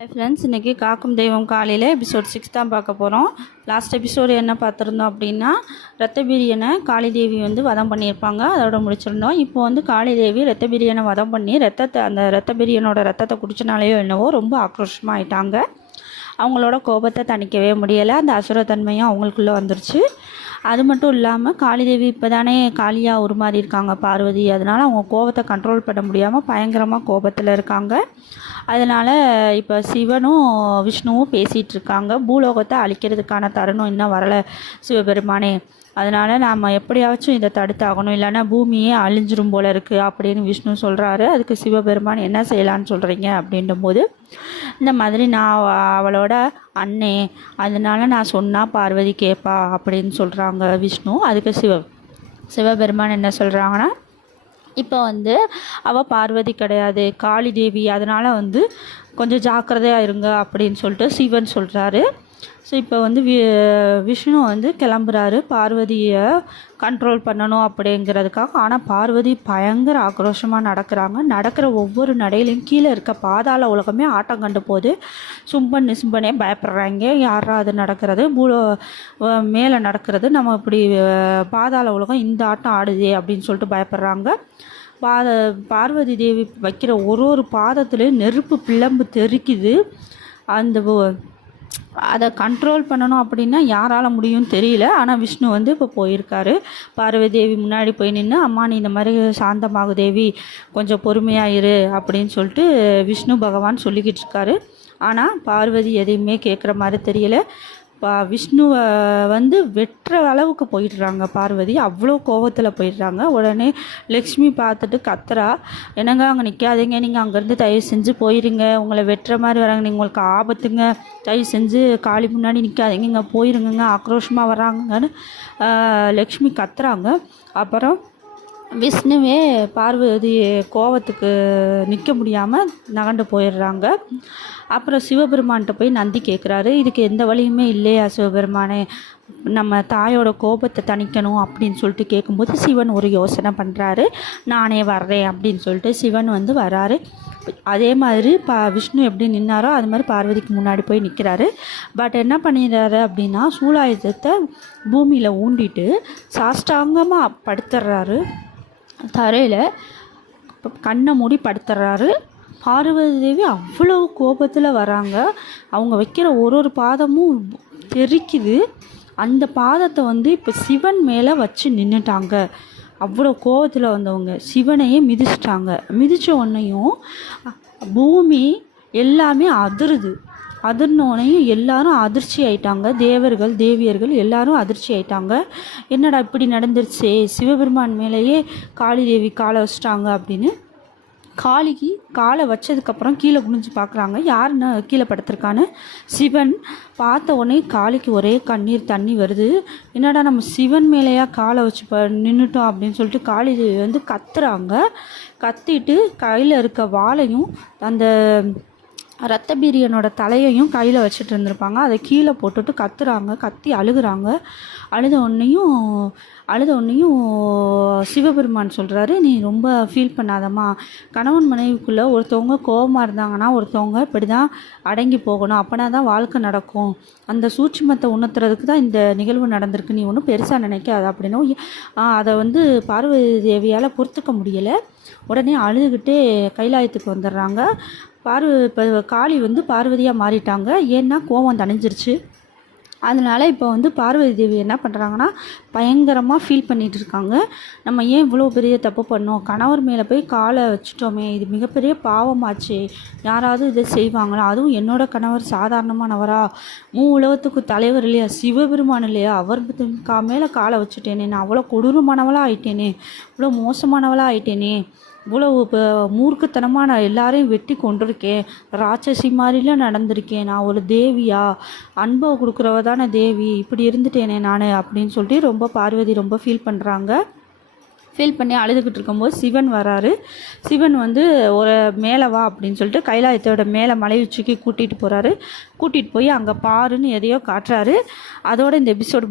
Friends, இன்றைக்கி காக்கும் தெய்வம் காலையில் எபிசோட் 6 தான் பார்க்க போகிறோம். லாஸ்ட் எபிசோடு என்ன பார்த்துருந்தோம் அப்படின்னா, ரத்தபிரியனை காளிதேவி வந்து வதம் பண்ணியிருப்பாங்க. அதோட முடிச்சிருந்தோம். இப்போ வந்து காளிதேவி ரத்தபிரியனை வதம் பண்ணி அந்த ரத்தபிரியனோட ரத்தத்தை குடிச்சனாலேயோ என்னவோ ரொம்ப ஆக்ரோஷமாக ஆயிட்டாங்க. அவங்களோட கோபத்தை தணிக்கவே முடியலை. அந்த அசுரத்தன்மையும் அவங்களுக்குள்ளே வந்துருச்சு. அது மட்டும் இல்லாமல் காளிதேவி இப்போ தானே காளியாக உருமாறி இருக்காங்க பார்வதி. அதனால் அவங்க கோபத்தை கண்ட்ரோல் பண்ண முடியாமல் பயங்கரமாக கோபத்தில் இருக்காங்க. அதனால் இப்போ சிவனும் விஷ்ணுவும் பேசிகிட்டு இருக்காங்க. பூலோகத்தை அழிக்கிறதுக்கான தருணம் இன்னும் வரலை சிவபெருமானே. அதனால் நாம் எப்படியாச்சும் இதை தடுத்தாகணும், இல்லைன்னா பூமியே அழிஞ்சிரும் போல இருக்குது அப்படின்னு விஷ்ணு சொல்கிறாரு. அதுக்கு சிவபெருமான் என்ன செய்யலான்னு சொல்கிறீங்க அப்படின்னும் போது, இந்த மாதிரி நான் அவளோட அண்ணே, அதனால நான் சொன்னால் பார்வதி கேட்பா அப்படின்னு சொல்கிறாங்க விஷ்ணு. அதுக்கு சிவபெருமான் என்ன சொல்கிறாங்கன்னா, இப்போ வந்து அவள் பார்வதி கிடையாது, காளி தேவி, அதனால் வந்து கொஞ்சம் ஜாக்கிரதையாக இருங்க அப்படின்னு சொல்லிட்டு சிவன் சொல்கிறாரு. ஸோ இப்போ வந்து விஷ்ணு வந்து கிளம்புறாரு பார்வதியை கண்ட்ரோல் பண்ணணும் அப்படிங்கிறதுக்காக. ஆனால் பார்வதி பயங்கர ஆக்ரோஷமாக நடக்கிற ஒவ்வொரு நடையிலையும் கீழே இருக்க பாதாள உலகமே ஆட்டம் கண்டு போது சும்பன் நிசும்பனே பயப்படுறாங்க. யாரா அது நடக்கிறது, மேலே நடக்கிறது, நம்ம இப்படி பாதாள உலகம் இந்த ஆட்டம் ஆடுதே அப்படின்னு சொல்லிட்டு பயப்படுறாங்க. பார்வதி தேவி வைக்கிற ஒரு பாதத்துலேயும் நெருப்பு பிளம்பு தெறிக்குது. அதை கண்ட்ரோல் பண்ணணும் அப்படின்னா யாரால் முடியும்னு தெரியல. ஆனால் விஷ்ணு வந்து இப்போ போயிருக்காரு. பார்வதி தேவி முன்னாடி போய் நின்று, அம்மா நீ இந்த மாதிரி சாந்தமாகு தேவி, கொஞ்சம் பொறுமையாக இரு அப்படின்னு சொல்லிட்டு விஷ்ணு பகவான் சொல்லிக்கிட்டு இருக்காரு. ஆனால் பார்வதி எதையுமே கேட்குற மாதிரி தெரியல. விஷ்ணுவை வந்து வெட்டுற அளவுக்கு போயிடுறாங்க பார்வதி. அவ்வளோ கோபத்தில் போயிடுறாங்க. உடனே லக்ஷ்மி பார்த்துட்டு கத்துறா, என்னங்க அங்கே நிற்காதீங்க, நீங்கள் அங்கேருந்து தயவு செஞ்சு போயிருங்க, உங்களை வெட்டுற மாதிரி வராங்க, நீங்கள் உங்களுக்கு ஆபத்துங்க, தயவு செஞ்சு காளி முன்னாடி நிற்காதீங்க, இங்கே போயிருங்க, ஆக்ரோஷமாக வராங்கன்னு லக்ஷ்மி கத்துறாங்க. அப்புறம் விஷ்ணுவே பார்வதி கோவத்துக்கு நிற்க முடியாமல் நகண்டு போயிடுறாங்க. அப்புறம் சிவபெருமான்கிட்ட போய் நந்தி கேட்குறாரு, இதுக்கு எந்த வழியுமே இல்லையா சிவபெருமானே, நம்ம தாயோட கோபத்தை தணிக்கணும் அப்படின்னு சொல்லிட்டு கேட்கும்போது சிவன் ஒரு யோசனை பண்ணுறாரு. நானே வர்றேன் அப்படின்னு சொல்லிட்டு சிவன் வந்து வராரு. அதே மாதிரி விஷ்ணு எப்படி நின்னாரோ அது மாதிரி பார்வதிக்கு முன்னாடி போய் நிற்கிறாரு. பட் என்ன பண்ணிடுறாரு அப்படின்னா, சூலாயுதத்தை பூமியில் ஊண்டிட்டு சாஷ்டாங்கமாக படுத்துடுறாரு. தரையில் கண்ணை மூடி படுத்துடுறாரு. பார்வதி தேவி அவ்வளோ கோபத்தில் வராங்க. அவங்க வைக்கிற ஒரு பாதமும் தெரிக்குது. அந்த பாதத்தை வந்து இப்போ சிவன் மேலே வச்சு நின்றுட்டாங்க. அவ்வளோ கோபத்தில் வந்தவங்க சிவனையே மிதிச்சிட்டாங்க. மிதித்த உடனேயும் பூமி எல்லாமே அதிர்னோனையும் எல்லாரும் அதிர்ச்சி ஆயிட்டாங்க. தேவர்கள் தேவியர்கள் எல்லாரும் அதிர்ச்சி ஆயிட்டாங்க. என்னடா இப்படி நடந்துருச்சே, சிவபெருமான் மேலேயே காளி தேவி காலை வச்சிட்டாங்க அப்படின்னு. காளிக்கு காலை வச்சதுக்கப்புறம் கீழே குனிஞ்சு பார்க்குறாங்க, யாருன்னு கீழே படுத்திருக்கான்னு. சிவன் பார்த்த உடனே காளிக்கு ஒரே கண்ணீர் தண்ணி வருது. என்னடா நம்ம சிவன் மேலேயா காலை வச்சு நின்றுட்டோம் அப்படின்னு சொல்லிட்டு காளி தேவி வந்து கத்துறாங்க. கத்திட்டு கையில் இருக்க வாளையும் அந்த ரத்தபீரியனோட தலையையும் கையில் வச்சுட்டு இருந்திருப்பாங்க, அதை கீழே போட்டுட்டு கத்துறாங்க. கத்தி அழுகுறாங்க. அழுத உடனேயும் சிவபெருமான் சொல்கிறாரு, நீ ரொம்ப ஃபீல் பண்ணாதம்மா, கணவன் மனைவிக்குள்ளே ஒருத்தவங்க கோபமாக இருந்தாங்கன்னா ஒருத்தவங்க இப்படி தான் அடங்கி போகணும், அப்போனா தான் வாழ்க்கை நடக்கும். அந்த சூட்சுமத்தை உணர்த்துறதுக்கு தான் இந்த நிகழ்வு நடந்திருக்கு, நீ ஒன்றும் பெருசாக நினைக்காது அப்படின்னு. அதை வந்து பார்வதி தேவியால் பொறுத்துக்க முடியலை. உடனே அழுதுகிட்டே கைலாயத்துக்கு வந்துடுறாங்க. இப்போ காளி வந்து பார்வதியாக மாறிட்டாங்க. ஏன்னா கோவம் தணிஞ்சிருச்சு. அதனால் இப்போ வந்து பார்வதி தேவி என்ன பண்ணுறாங்கன்னா, பயங்கரமாக ஃபீல் பண்ணிகிட்டு இருக்காங்க. நம்ம ஏன் இவ்வளோ பெரிய தப்பு பண்ணோம், கணவர் மேலே போய் காலை வச்சுட்டோமே, இது மிகப்பெரிய பாவமாச்சு, யாராவது இதை செய்வாங்களா, அதுவும் என்னோட கணவர் சாதாரணமானவரா, உலகத்துக்கு தலைவர் இல்லையா, சிவபெருமான் இல்லையா, அவர் மேலே காலை வச்சுட்டேனே, நான் அவ்வளோ கொடூரமானவளாக ஆயிட்டேனே, இவ்வளோ மோசமானவளாக ஆயிட்டேனே, இவ்வளோ இப்போ மூர்க்கத்தனமாக நான் எல்லாரையும் வெட்டி கொண்டிருக்கேன், ராட்சசி மாதிரிலாம் நடந்திருக்கேன், நான் ஒரு தேவியா, அன்பை கொடுக்குறவ தானே தேவி, இப்படி இருந்துட்டேனே நான் அப்படின்னு சொல்லிட்டு ரொம்ப பார்வதி ரொம்ப ஃபீல் பண்ணுறாங்க. ஃபீல் பண்ணி அழுதுகிட்டு இருக்கும்போது சிவன் வராரு. சிவன் வந்து ஒரு மேலே வா அப்படின்னு சொல்லிட்டு கைலாயத்தோட மேலே மலை உச்சிக்கு கூட்டிகிட்டு போகிறாரு. கூட்டிகிட்டு போய் அங்கே பாருன்னு எதையோ காட்டுறாரு. அதோட இந்த எபிசோடு